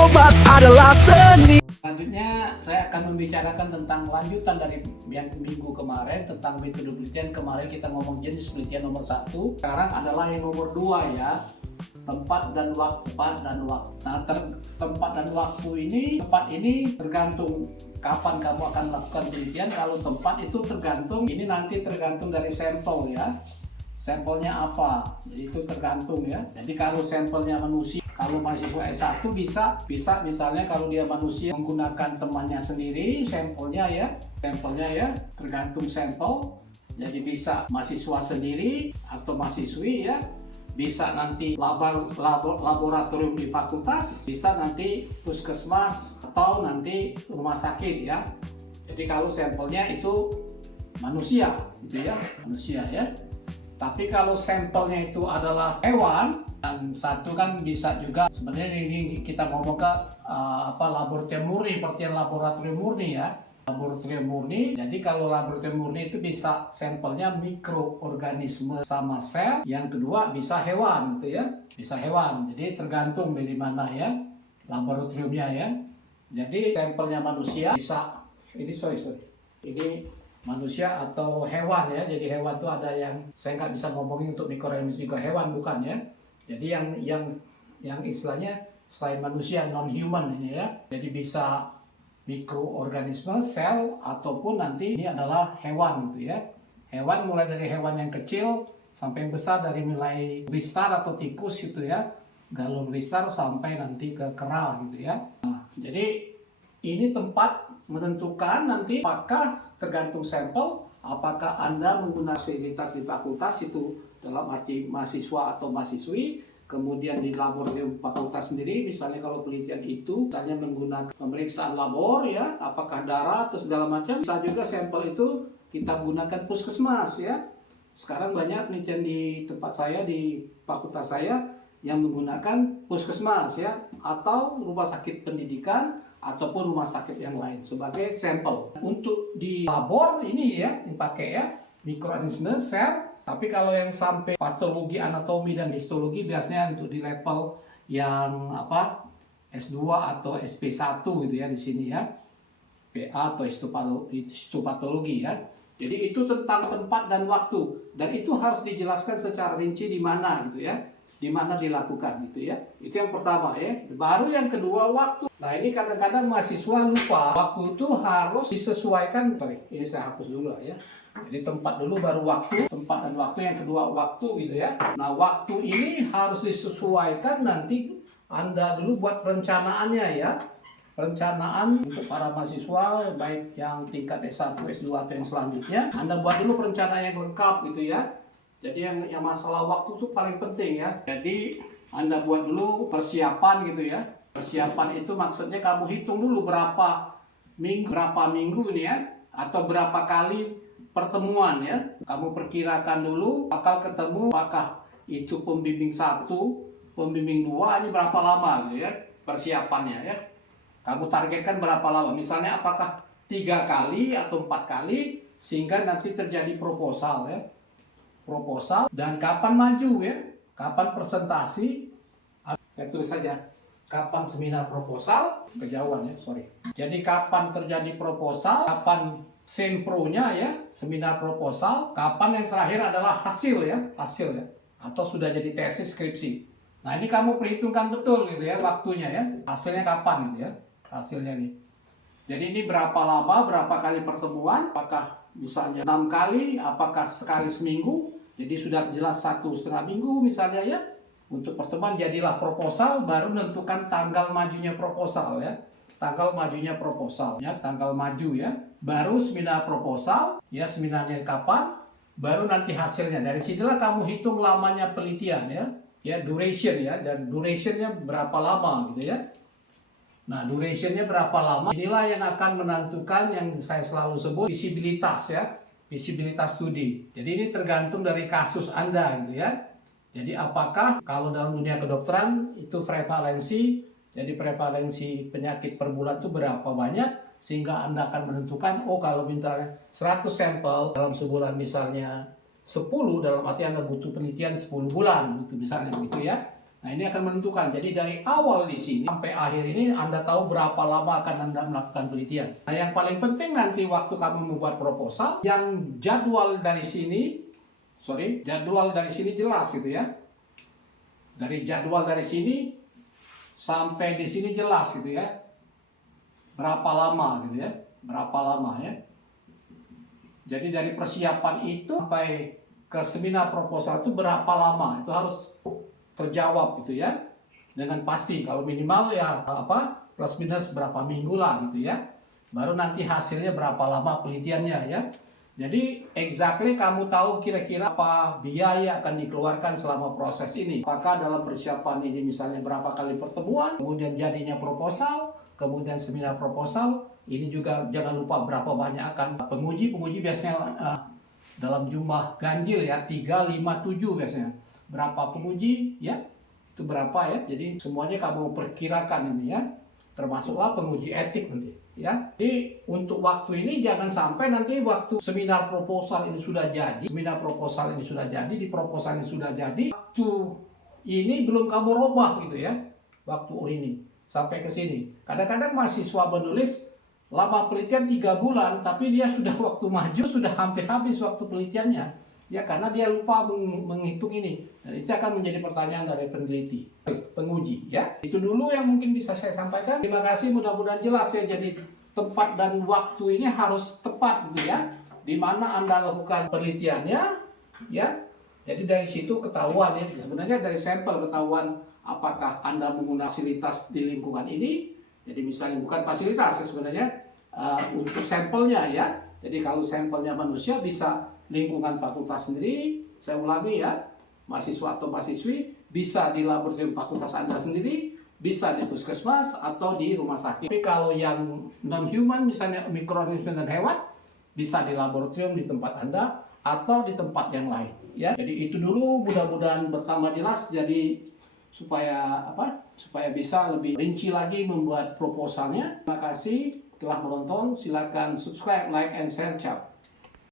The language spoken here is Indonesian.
obat adalah seni. Selanjutnya saya akan membicarakan tentang lanjutan dari yang minggu kemarin tentang metode penelitian. Kemarin kita ngomong jenis penelitian nomor 1. Sekarang adalah yang nomor 2 ya. Tempat dan waktu. Nah, tempat dan waktu ini tergantung kapan kamu akan melakukan penelitian. Kalau tempat itu tergantung, ini nanti tergantung dari sampel ya. Sampelnya apa? Jadi itu tergantung ya. Jadi kalau sampelnya manusia, kalau mahasiswa S1 bisa misalnya kalau dia manusia menggunakan temannya sendiri sampelnya ya tergantung sampel. Jadi bisa mahasiswa sendiri atau mahasiswi ya. Bisa nanti laboratorium di fakultas, bisa nanti puskesmas atau nanti rumah sakit ya. Jadi kalau sampelnya itu manusia gitu ya, manusia ya. Tapi kalau sampelnya itu adalah hewan, dan satu kan bisa juga sebenarnya ini kita ngomong ke laboratorium murni, penelitian laboratorium murni ya. Laboratorium murni, jadi kalau laboratorium murni itu bisa sampelnya mikroorganisme sama sel, yang kedua bisa hewan gitu ya, bisa hewan. Jadi tergantung dari mana ya laboratoriumnya ya. Jadi sampelnya manusia bisa, ini ini manusia atau hewan ya. Jadi hewan itu ada yang saya nggak bisa ngomongin untuk mikroorganisme juga hewan bukan ya. Jadi yang istilahnya selain manusia non human ini ya. Jadi bisa mikroorganisme, sel, ataupun nanti ini adalah hewan gitu ya. Hewan mulai dari hewan yang kecil sampai yang besar, dari mulai listar atau tikus gitu ya, galur listar sampai nanti ke kera gitu ya. Nah, jadi ini tempat menentukan nanti apakah tergantung sampel, apakah Anda menggunakan fasilitas di fakultas itu dalam arti mahasiswa atau mahasiswi. Kemudian di laboratorium fakultas sendiri, misalnya kalau penelitian itu misalnya menggunakan pemeriksaan labor ya, apakah darah atau segala macam. Bisa juga sampel itu kita gunakan puskesmas ya. Sekarang banyak penelitian di tempat saya, di fakultas saya yang menggunakan puskesmas ya, atau rumah sakit pendidikan ataupun rumah sakit yang lain sebagai sampel. Untuk di labor ini ya, dipakai ya, mikroorganisme, sel. Tapi kalau yang sampai patologi, anatomi, dan histologi biasanya untuk di level yang S2 atau SP1 gitu ya di sini ya. PA atau histopatologi ya. Jadi itu tentang tempat dan waktu, dan itu harus dijelaskan secara rinci di mana gitu ya. Di mana dilakukan gitu ya. Itu yang pertama ya. Baru yang kedua waktu. Nah, ini kadang-kadang mahasiswa lupa waktu itu harus disesuaikan. Ini saya hapus dulu lah ya. Jadi tempat dulu baru waktu, tempat dan waktu yang kedua waktu gitu ya. Nah, waktu ini harus disesuaikan nanti Anda dulu buat perencanaannya ya. Perencanaan untuk para mahasiswa baik yang tingkat S1, S2 atau yang selanjutnya, Anda buat dulu perencanaan yang lengkap gitu ya. Jadi yang masalah waktu itu paling penting ya. Jadi Anda buat dulu persiapan gitu ya. Persiapan itu maksudnya kamu hitung dulu berapa minggu ini ya, atau berapa kali pertemuan ya. Kamu perkirakan dulu bakal ketemu, apakah itu pembimbing 1, pembimbing 2, ini berapa lama gitu ya persiapannya ya. Kamu targetkan berapa lama, misalnya apakah 3 kali atau 4 kali, sehingga nanti terjadi proposal ya. Proposal dan kapan maju ya, kapan presentasi, tulis saja kapan seminar proposal, kejauhan ya, jadi kapan terjadi proposal, kapan sempronya ya, seminar proposal, kapan yang terakhir adalah hasil ya, atau sudah jadi tesis skripsi. Nah, ini kamu perhitungkan betul gitu ya waktunya ya, hasilnya kapan gitu ya, hasilnya nih. Jadi ini berapa lama, berapa kali pertemuan, apakah misalnya 6 kali, apakah sekali seminggu, jadi sudah jelas 1,5 minggu misalnya ya. Untuk pertemuan jadilah proposal, baru menentukan tanggal majunya proposal ya. Tanggal majunya proposal ya, tanggal maju ya. Baru seminar proposal ya, seminarnya kapan, baru nanti hasilnya. Dari sinilah kamu hitung lamanya penelitian ya. Ya, duration ya, dan durationnya berapa lama gitu ya. Nah, durationnya berapa lama, inilah yang akan menentukan yang saya selalu sebut visibilitas ya, visibilitas studi. Jadi ini tergantung dari kasus Anda gitu ya. Jadi apakah kalau dalam dunia kedokteran itu prevalensi, jadi prevalensi penyakit per bulan itu berapa banyak, sehingga Anda akan menentukan, oh kalau misalnya 100 sampel dalam sebulan misalnya 10, dalam arti Anda butuh penelitian 10 bulan gitu misalnya begitu ya. Nah, ini akan menentukan. Jadi dari awal di sini sampai akhir ini Anda tahu berapa lama akan Anda melakukan penelitian. Nah, yang paling penting nanti waktu kamu membuat proposal, yang jadwal dari sini jelas gitu ya. Dari jadwal dari sini sampai di sini jelas gitu ya. Berapa lama gitu ya. Berapa lama ya. Jadi dari persiapan itu sampai ke seminar proposal itu berapa lama? Itu harus terjawab gitu ya. Dengan pasti kalau minimal ya plus minus berapa minggu lah gitu ya. Baru nanti hasilnya berapa lama penelitiannya ya. Jadi exactly kamu tahu kira-kira apa biaya akan dikeluarkan selama proses ini. Apakah dalam persiapan ini misalnya berapa kali pertemuan, kemudian jadinya proposal, kemudian seminar proposal. Ini juga jangan lupa berapa banyak akan penguji biasanya dalam jumlah ganjil ya 3, 5, 7 biasanya. Berapa penguji ya? Itu berapa ya? Jadi semuanya kamu perkirakan ini ya. Termasuklah penguji etik nanti ya. Jadi untuk waktu ini jangan sampai nanti waktu seminar proposal ini sudah jadi, di proposal ini sudah jadi, waktu ini belum kamu robah gitu ya. Waktu ini sampai ke sini. Kadang-kadang mahasiswa menulis lama penelitian 3 bulan, tapi dia sudah waktu maju sudah hampir habis waktu penelitiannya. Ya karena dia lupa menghitung ini. Dan itu akan menjadi pertanyaan dari peneliti, penguji ya. Itu dulu yang mungkin bisa saya sampaikan. Terima kasih, mudah-mudahan jelas ya. Jadi tempat dan waktu ini harus tepat gitu ya. Di mana Anda lakukan penelitiannya ya. Jadi dari situ ketahuan ya. Sebenarnya dari sampel ketahuan apakah Anda menggunakan fasilitas di lingkungan ini. Jadi misalnya bukan fasilitas ya sebenarnya untuk sampelnya ya. Jadi kalau sampelnya manusia bisa lingkungan fakultas sendiri, saya ulangi ya, mahasiswa atau mahasiswi bisa di laboratorium fakultas Anda sendiri, bisa di puskesmas atau di rumah sakit. Tapi kalau yang non-human misalnya mikroorganisme dan hewan, bisa di laboratorium di tempat Anda atau di tempat yang lain ya. Jadi itu dulu, mudah-mudahan bertambah jelas jadi supaya bisa lebih rinci lagi membuat proposalnya. Terima kasih telah menonton, silakan subscribe, like, and share. Ciao.